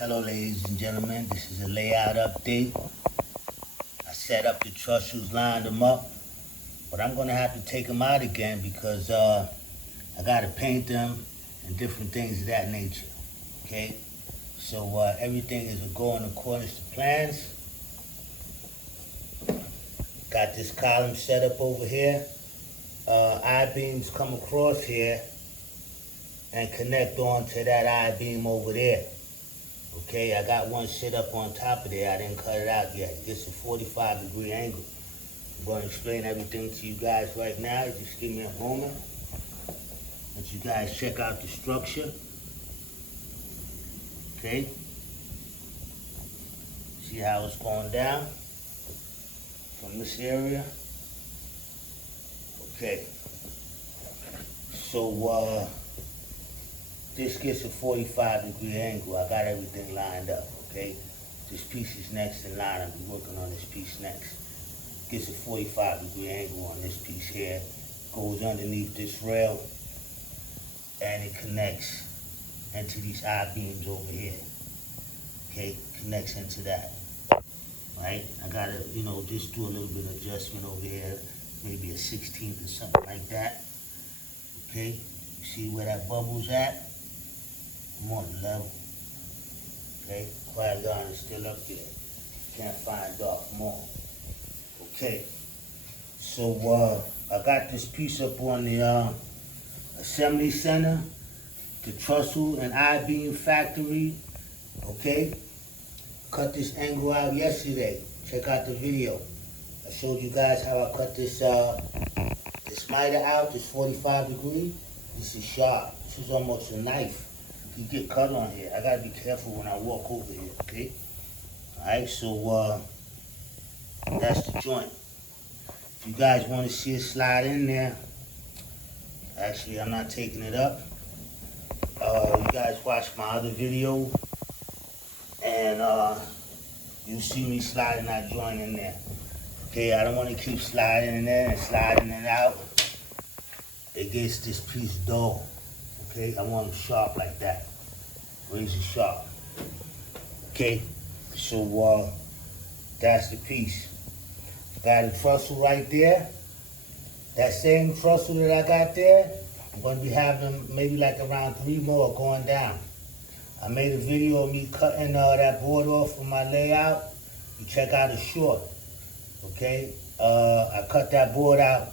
Hello ladies and gentlemen, this is a layout update. I set up the Trestles, lined them up, but I'm gonna have to take them out again because I gotta paint them and different things of that nature, okay? So everything is going according to plans. Got this column set up over here. I-beams come across here and connect onto that I-beam over there. Okay, I got one set up on top of there. I didn't cut it out yet. It's a 45-degree angle. I'm going to explain everything to you guys right now. Just give me a moment. Let you guys check out the structure. Okay. See how it's going down from this area. Okay. So, this gets a 45-degree angle. I got everything lined up, okay? This piece is next in line. I'll be working on this piece next. Gets a 45-degree angle on this piece here. Goes underneath this rail, and it connects into these I-beams over here. Okay, connects into that. Right? I gotta, just do a little bit of adjustment over here. Maybe a 16th or something like that. Okay, you see where that bubble's at? I'm on the level. Okay, quiet line is still up there. Can't find dark more. Okay, so I got this piece up on the assembly center, the Trestle and I-beam factory. Okay, cut this angle out yesterday. Check out the video. I showed you guys how I cut this miter out, this 45 degree. This is sharp. This is almost a knife. You get cut on here. I gotta be careful when I walk over here, okay? Alright, so that's the joint. If you guys want to see it slide in there, actually I'm not taking it up. You guys watch my other video and you'll see me sliding that joint in there. Okay, I don't want to keep sliding in there and sliding it out. It gets this piece dull. Okay, I want them sharp like that. Razor sharp. Okay, so that's the piece. Got a trestle right there. That same trestle that I got there, I'm going to be having maybe like around 3 more going down. I made a video of me cutting that board off from my layout. You check out a short. Okay, I cut that board out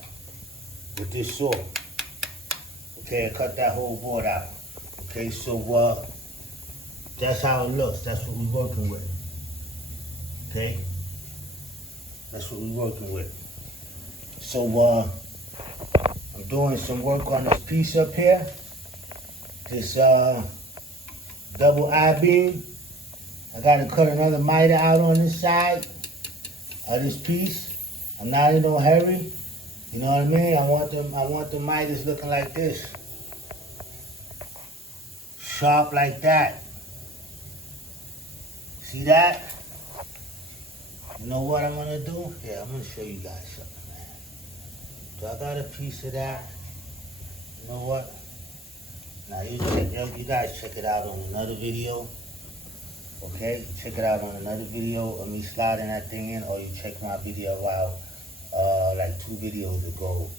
with this saw. Okay, I cut that whole board out. Okay, so that's how it looks. That's what we're working with. Okay, that's what we're working with. So I'm doing some work on this piece up here. This double I-beam. I gotta cut another miter out on this side of this piece. I'm not in no hurry. You know what I mean? I want the miters looking like this. Sharp like that. See that? You know what I'm gonna do? Yeah, I'm gonna show you guys something, man. Do I got a piece of that? You know what? Now you guys check it out on another video. Okay? Check it out on another video of me sliding that thing in, or you check my video out like 2 videos ago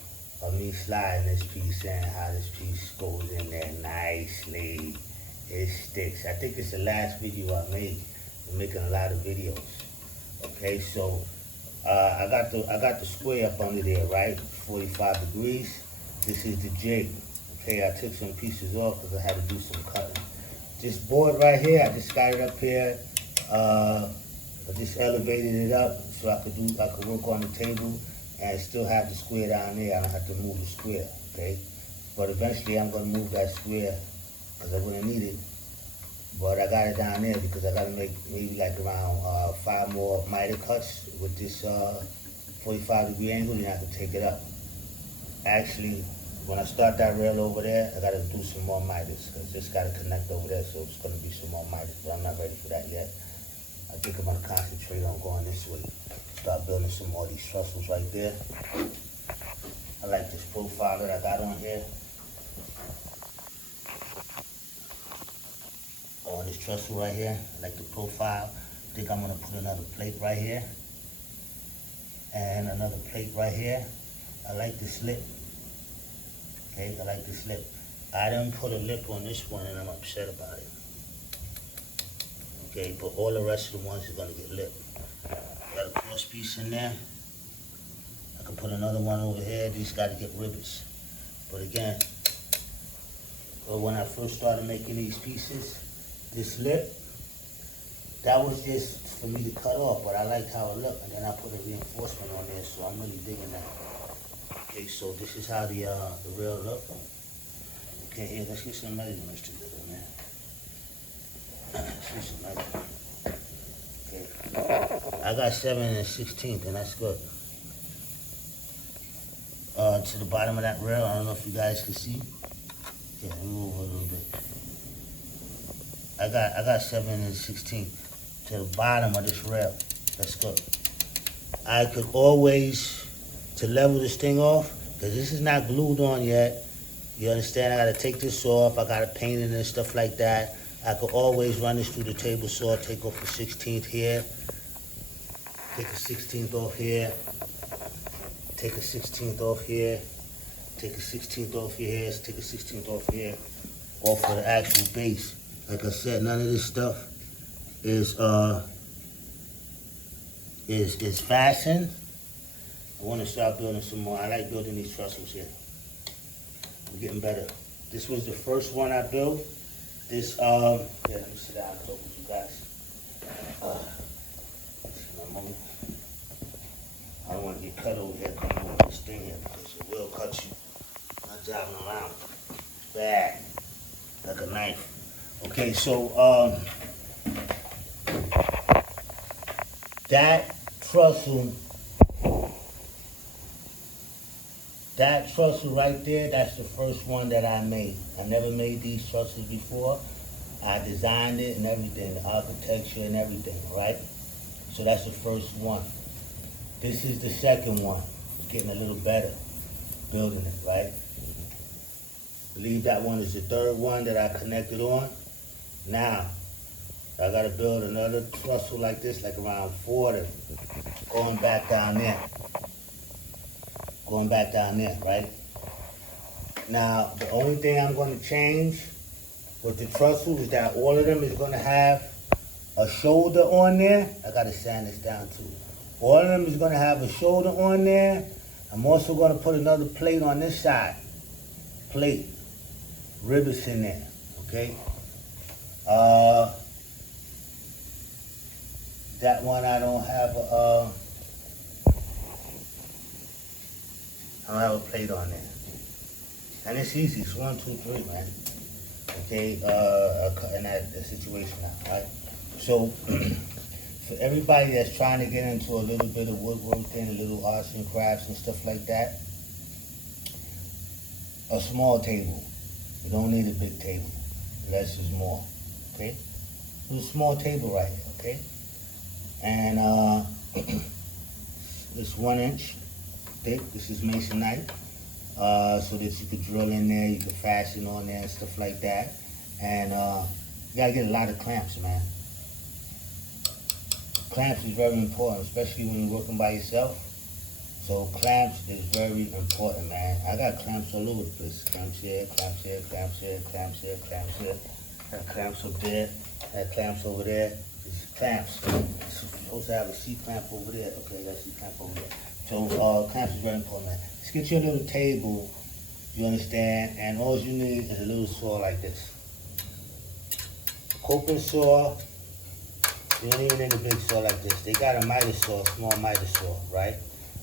of me sliding this piece in, how this piece goes in there nicely. It sticks. I think it's the last video I made. I'm making a lot of videos. Okay, so I got the square up under there, right? 45 degrees. This is the jig. Okay, I took some pieces off because I had to do some cutting. This board right here, I just got it up here. I just elevated it up so I could work on the table and still have the square down there. I don't have to move the square, okay? But eventually I'm gonna move that square because I'm gonna need it. But I got it down there because I gotta make maybe like around 5 more miter cuts with this 45-degree angle, and I can take it up. Actually, when I start that rail over there, I gotta do some more miters because this gotta connect over there, so it's gonna be some more miters, but I'm not ready for that yet. I think I'm gonna concentrate on going this way. Start building some more of these trestles right there. I like this profile that I got on here. On this trestle right here. I like the profile. I think I'm gonna put another plate right here. And another plate right here. I like this lip. Okay, I like this lip. I didn't put a lip on this one and I'm upset about it. Okay, but all the rest of the ones are gonna get lip. Got a cross piece in there. I can put another one over here. These gotta get rivets. But again, when I first started making these pieces, this lip, that was just for me to cut off, but I liked how it looked, and then I put a reinforcement on there, so I'm really digging that. Okay, so this is how the rail look. Okay, here, let's get some measurements together, man. Let's get some measurements. Okay, I got 7 1/16, and that's good. To the bottom of that rail, I don't know if you guys can see. Yeah, move a little bit. I got 7 1/16 to the bottom of this rail. That's good. I could always, to level this thing off, because this is not glued on yet. You understand? I gotta take this off. I gotta paint it and stuff like that. I could always run this through the table saw, take off the 16th here, take a 16th off here, take a 16th off here, take a 16th off here, take a 16th off here, off of the actual base. Like I said, none of this stuff is fastened. I want to start building some more. I like building these trestles here. I'm getting better. This was the first one I built. This yeah, let me sit down and talk with you guys. I don't want to get cut over here coming over this thing here because it will cut you. Not driving around. Bad. Like a knife. Okay, so that trestle right there, that's the first one that I made. I never made these trestles before. I designed it and everything, the architecture and everything, right? So that's the first one. This is the second one. It's getting a little better, building it, right? I believe that one is the third one that I connected on. Now, I gotta build another trestle like this, like around 40, going back down there. Going back down there, right? Now, the only thing I'm gonna change with the trestle is that all of them is gonna have a shoulder on there. I gotta sand this down too. All of them is gonna have a shoulder on there. I'm also gonna put another plate on this side. Plate. Rivets in there, okay? That one I don't have a plate on there. And it's easy, it's 1, 2, 3, man. Okay, in that situation now, right? So, for everybody that's trying to get into a little bit of woodworking, a little arts and crafts and stuff like that, a small table. You don't need a big table. Less is more, okay? It's a small table right here, okay? And it's 1 inch thick. This is masonite, so that you could drill in there, you could fasten on there and stuff like that. And you gotta get a lot of clamps, man. Clamps is very important, especially when you're working by yourself. So clamps is very important, man. I got clamps all over the place. Clamps here, clamps here, clamps here, clamps here, clamps here. Got clamps up there, got clamps over there. It's clamps. You're supposed to have a C-clamp over there. Okay, I got a C-clamp over there. So clamps is very important, man. Just get your little table, you understand, and all you need is a little saw like this. Coping saw. You don't even need a big saw like this. They got a miter saw, small miter saw, right?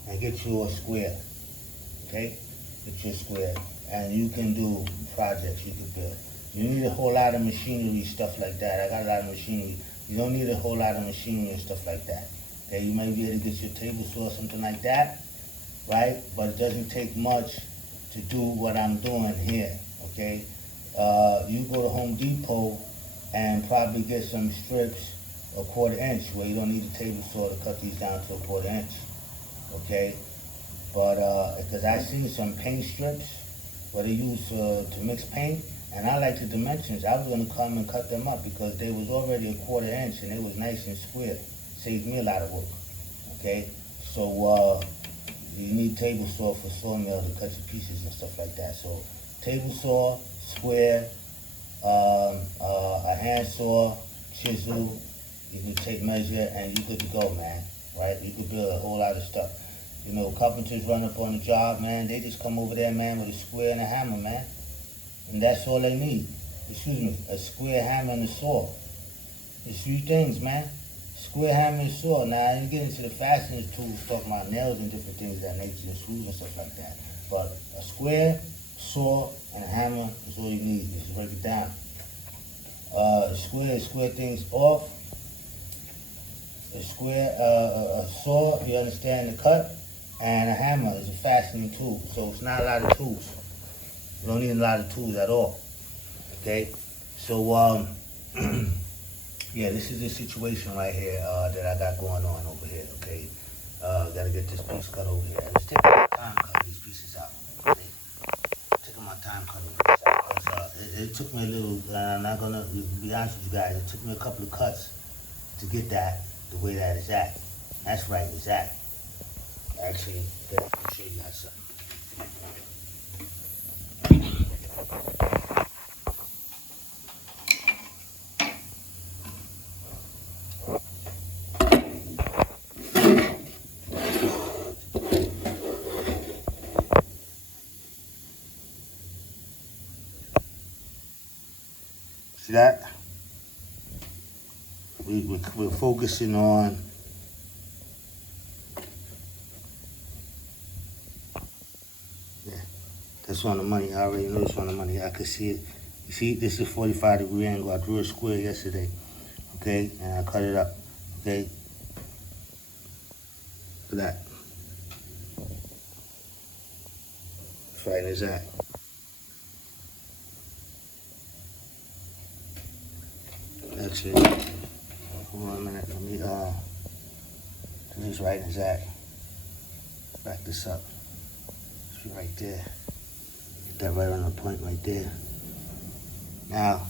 And get you a square, okay? Get you a square. And you can do projects, you can build. You need a whole lot of machinery, stuff like that. I got a lot of machinery. You don't need a whole lot of machinery and stuff like that. Okay, you might be able to get your table saw, something like that, right? But it doesn't take much to do what I'm doing here, okay? You go to Home Depot and probably get some strips a 1/4 inch where you don't need a table saw to cut these down to a 1/4 inch, okay? But, because I see some paint strips where they use to mix paint, And I like the dimensions. I was gonna come and cut them up because they was already a 1/4 inch and they was nice and square. Saved me a lot of work. Okay? So you need table saw for sawmill to cut your pieces and stuff like that. So table saw, square, a hand saw, chisel, you can take measure and you're good to go, man. Right? You could build a whole lot of stuff. You know, carpenters run up on the job, man. They just come over there, man, with a square and a hammer, man. And that's all they need. Excuse me, a square hammer and a saw. It's 3 things, man. Square hammer and saw. Now, you get into the fasteners tools, talking about nails and different things of that nature, and screws and stuff like that. But a square, saw, and a hammer is all you need. Just break it down. Square things off. A saw, you understand the cut, and a hammer is a fastening tool. So it's not a lot of tools. You don't need a lot of tools at all. Okay? So, yeah, this is the situation right here that I got going on over here, okay? Gotta get this piece cut over here. It's taking my time cutting these pieces out. Okay? Taking my time cutting these out. Because it took me a little, I'm not gonna be honest with you guys, it took me a couple of cuts to get that the way that it's at. That's right, it's at. Actually, let me show you guys something. See that? We're focusing on that's on the money. I already know it's on the money. I can see it. You see, this is a 45-degree angle. I drew a square yesterday, okay? And I cut it up, okay? Look at that. It's right as that. That's it. Hold on a minute. Let me, this is right as that. Back this up. It's right there. Get that right on the point right there. Now,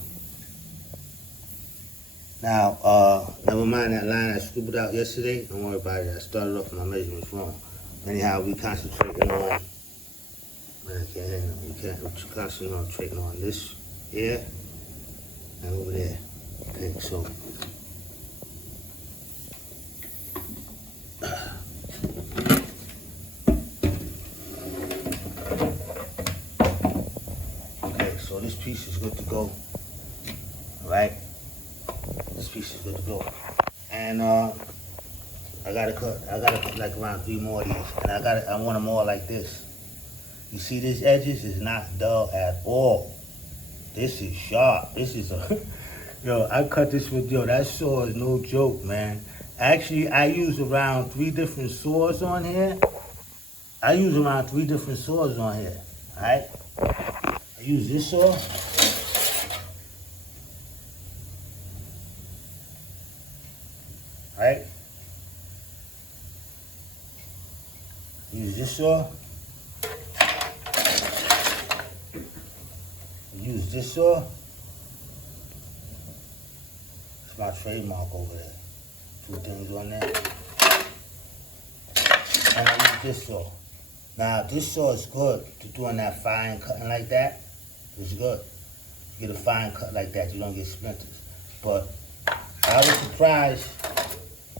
never mind that line I scribbled out yesterday. Don't worry about it. I started off my measurements wrong. Anyhow, we concentrating on, concentrating on this here and over there. Okay, so. So this piece is good to go, all right? This piece is good to go. And I gotta cut like around 3 more of these. And I want them all like this. You see these edges is not dull at all. This is sharp. This is a, yo, I cut this with, that saw is no joke, man. Actually, I use around 3 different saws on here. All right? I use this saw. Right? Use this saw. Use this saw. It's my trademark over there. 2 things on there. And I use this saw. Now, this saw is good to doing that fine cutting like that. It's good. You get a fine cut like that, you don't get splinters. But I was surprised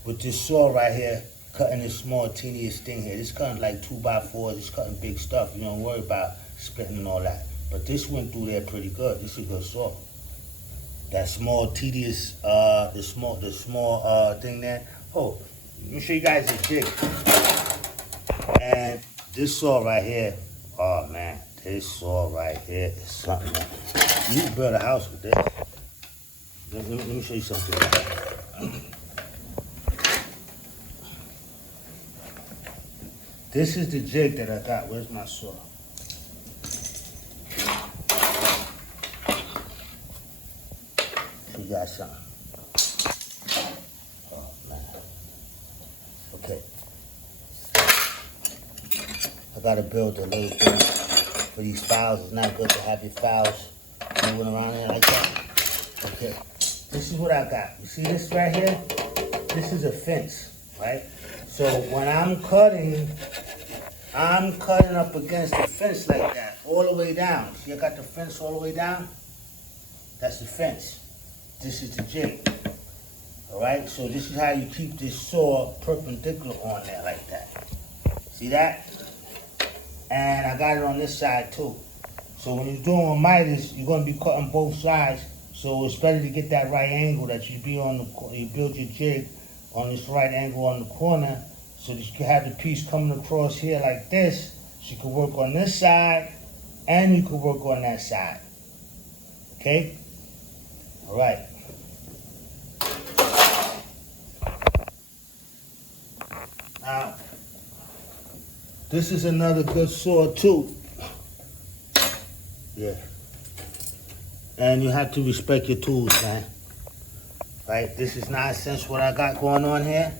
with this saw right here, cutting this small, teeniest thing here. This cutting like 2x4s, it's cutting big stuff. You don't worry about splitting and all that. But this went through there pretty good. This is a good saw. That small, tedious, the small thing there. Oh, let me show you guys a jig. And this saw right here, oh man, this saw right here is something else. You can build a house with this. Let me show you something. This is the jig that I got. Where's my saw? You got something. Oh man. Okay. I gotta build a little thing for these files. It's not good to have your files moving around there like that. Okay, this is what I got. You see this right here? This is a fence, right? So when I'm cutting up against the fence like that, all the way down. See, I got the fence all the way down? That's the fence. This is the jig. All right, so this is how you keep this saw perpendicular on there like that. See that? And I got it on this side too. So when you're doing with miters, you're going to be cutting both sides. So it's better to get that right angle that you be on you build your jig on this right angle on the corner, so that you can have the piece coming across here like this. So you can work on this side and you can work on that side. Okay? All right. Now, this is another good saw too. Yeah. And you have to respect your tools, man. Right? This is nonsense what I got going on here.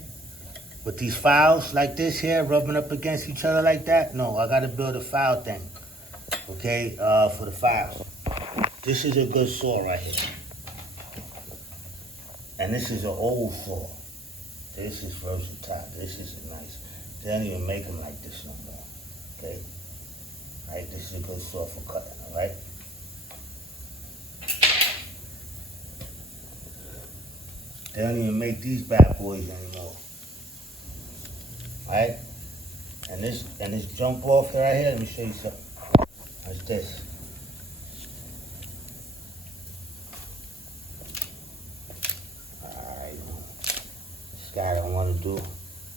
With these files like this here, rubbing up against each other like that. No, I gotta build a file thing. Okay, for the files. This is a good saw right here. And this is an old saw. This is versatile. This is nice. They don't even make them like this no more. Okay? Right? This is a good saw for cutting, alright? They don't even make these bad boys anymore. Alright? And this jump off right here, let me show you something. That's this. Alright. This guy don't want to do.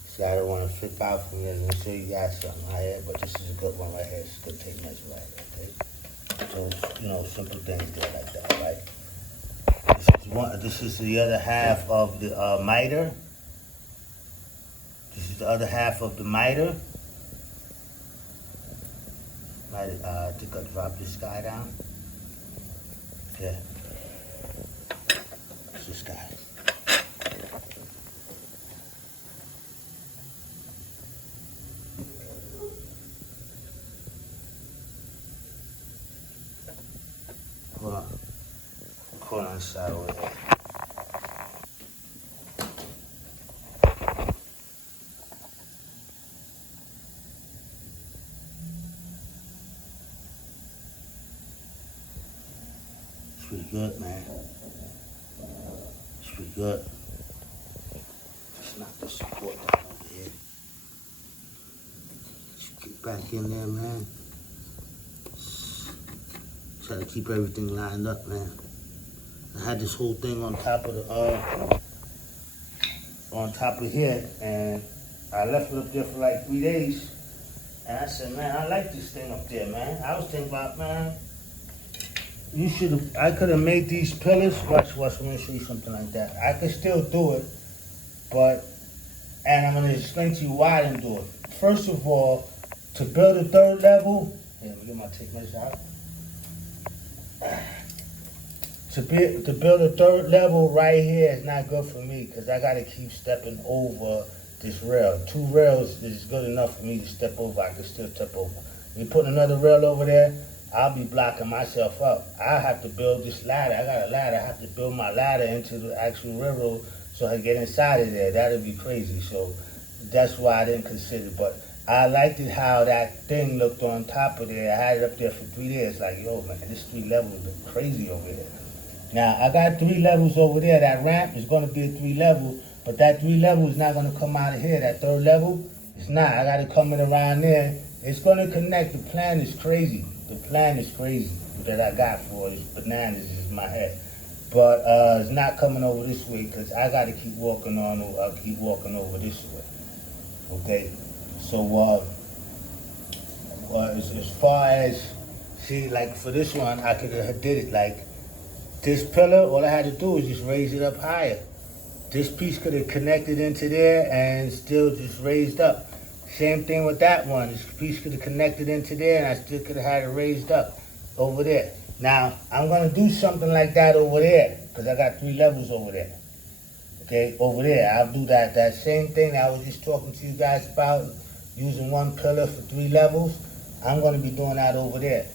This guy don't want to flip out from here. Let me show you guys something right here, but this is a good one right here. It's a good tape measure right here, okay? So it's, you know, simple things there like that, right? This is the other half of the miter. This is the other half of the miter. I think I dropped this guy down. Yeah. It's this guy. Hold on. Hold on the side over there. It's pretty good, man. It's pretty good. Just knock the support down over here. Just get back in there, man. Try to keep everything lined up, man. I had this whole thing on top of here, and I left it up there for like 3 days. And I said, man, I like this thing up there, man. I was thinking about, man, I could have made these pillars. Watch, let me show you something like that. I could still do it, and I'm gonna explain to you why I didn't do it. First of all, to build a third level, here, let me get my tape measure out. To build a third level right here is not good for me, because I got to keep stepping over this rail. 2 rails is good enough for me to step over. I can still step over. You put another rail over there, I'll be blocking myself up. I have to build this ladder. I got a ladder. I have to build my ladder into the actual railroad so I can get inside of there. That'd be crazy. So that's why I didn't consider it. But I liked it how that thing looked on top of there. I had it up there for 3 days. Like, yo, man, this 3 levels look crazy over here. Now, I got 3 levels over there. That ramp is going to be a 3 level, but that 3 level is not going to come out of here. That third level, it's not. I got to come in around there. It's going to connect. The plan is crazy. The plan is crazy that I got for it. It's bananas in my head. But it's not coming over this way, because I got to keep walking over this way. Okay? So, as far as, see, like for this one, I could have did it like, this pillar, all I had to do was just raise it up higher. This piece could have connected into there and still just raised up. Same thing with that one. This piece could have connected into there and I still could have had it raised up over there. Now, I'm going to do something like that over there, because I got 3 levels over there. Okay, over there. I'll do that same thing I was just talking to you guys about, using 1 pillar for 3 levels. I'm going to be doing that over there.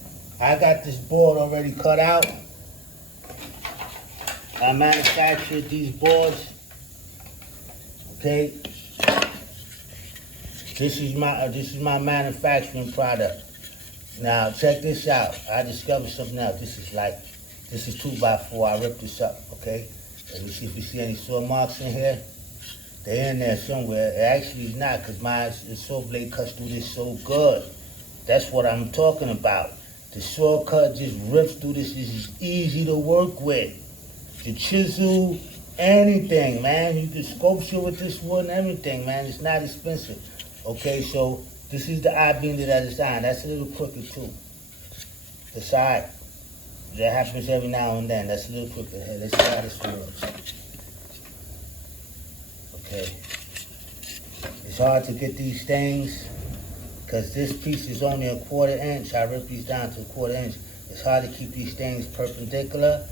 I got this board already cut out. I manufactured these boards. Okay. This is my manufacturing product. Now check this out. I discovered something else. This is 2x4. I ripped this up. Okay. Let me see if you see any saw marks in here. They're in there somewhere. It actually is not, because my saw blade cuts through this so good. That's what I'm talking about. The saw cut just rips through this. This is easy to work with. The chisel, anything, man. You can sculpture with this wood and everything, man. It's not expensive. Okay, so this is the I-beam that I designed. That's a little crooked too. That's all right. That happens every now and then. That's a little crooked. Hey, let's see how this works. Okay. It's hard to get these things because this piece is only a 1/4 inch. I ripped these down to a 1/4 inch. It's hard to keep these things perpendicular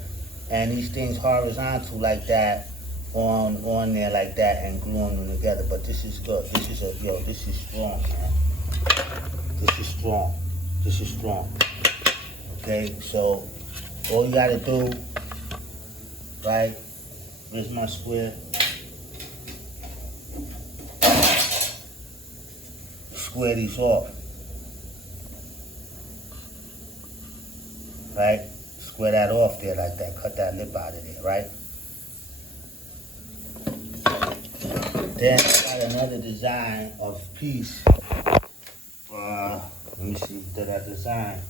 and these things horizontal like that on there like that and gluing them together. But this is good. This is strong, man. This is strong. This is strong. Okay, so all you gotta do, right? Here's my square. Square these off. Right? Square that off there like that. Cut that lip out of there, right? Then I got another design of piece. Let me see that I designed.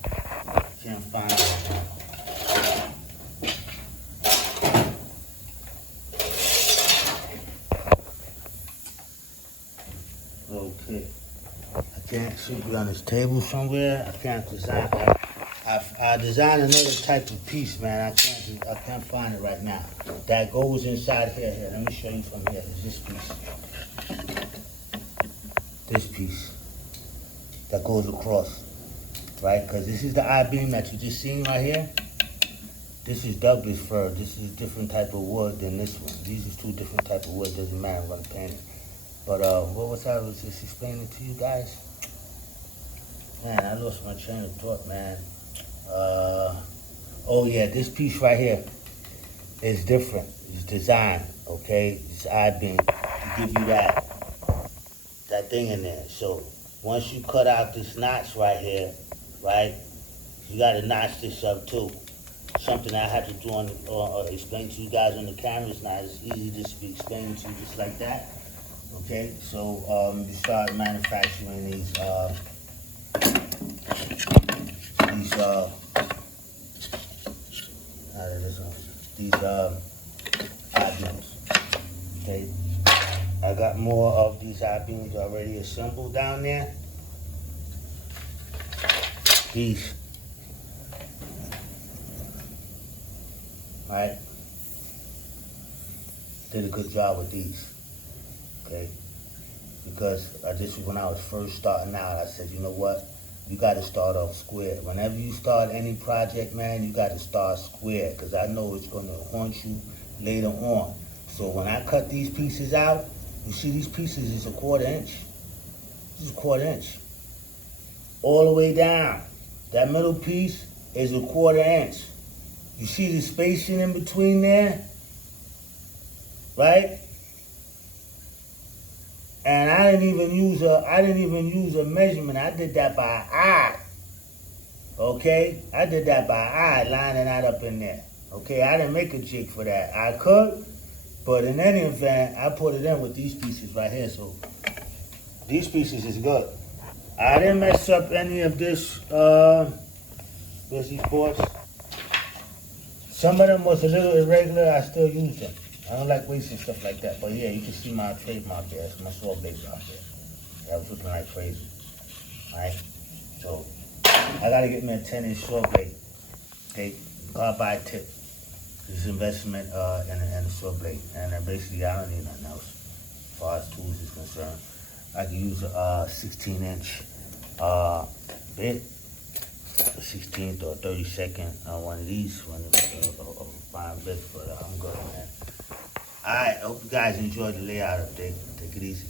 Can't find it right now. Okay. I can't see it on this table somewhere. I can't design. I designed another type of piece, man. I can't find it right now. That goes inside here. Here, let me show you from here. It's this piece. This piece that goes across, right? Because this is the I-beam that you just seen right here. This is Douglas fir. This is a different type of wood than this one. These are 2 different type of wood. Doesn't matter. I'm gonna paint it. But what was I was just explaining to you guys? Man, I lost my train of thought, man. Oh yeah, this piece right here is different. It's designed, okay? It's I-beam to give you that thing in there. So once you cut out this notch right here, right? You gotta notch this up too. Something I had to do explain to you guys on the camera. It's not as easy just to be explained to you just like that. Okay, so you start manufacturing these I-beams. Okay, I got more of these I-beams already assembled down there. These, right? Did a good job with these. Okay, because this is when I was first starting out. I said, you know what? You got to start off square. Whenever you start any project, man, you got to start square, because I know it's going to haunt you later on. So when I cut these pieces out, you see these pieces is a 1/4 inch. This is a 1/4 inch. All the way down. That middle piece is a 1/4 inch. You see the spacing in between there? Right? And I didn't even use a measurement. I did that by eye. Okay? I did that by eye, lining that up in there. Okay? I didn't make a jig for that. I could, but in any event, I put it in with these pieces right here. So these pieces is good. I didn't mess up any of this, these boards. Some of them was a little irregular. I still use them. I don't like wasting stuff like that. But yeah, you can see my trademark there. It's my saw blades out there. I was looking like crazy. Alright? So, I gotta get me a 10-inch saw blade. Okay? Carbide tip. This is investment in a saw blade. And basically, I don't need nothing else as far as tools is concerned. I can use a 16-inch bit. A 16th or 32nd one of these. One of the fine bits, but I'm good, man. Alright, I hope you guys enjoyed the layout update. Take it easy.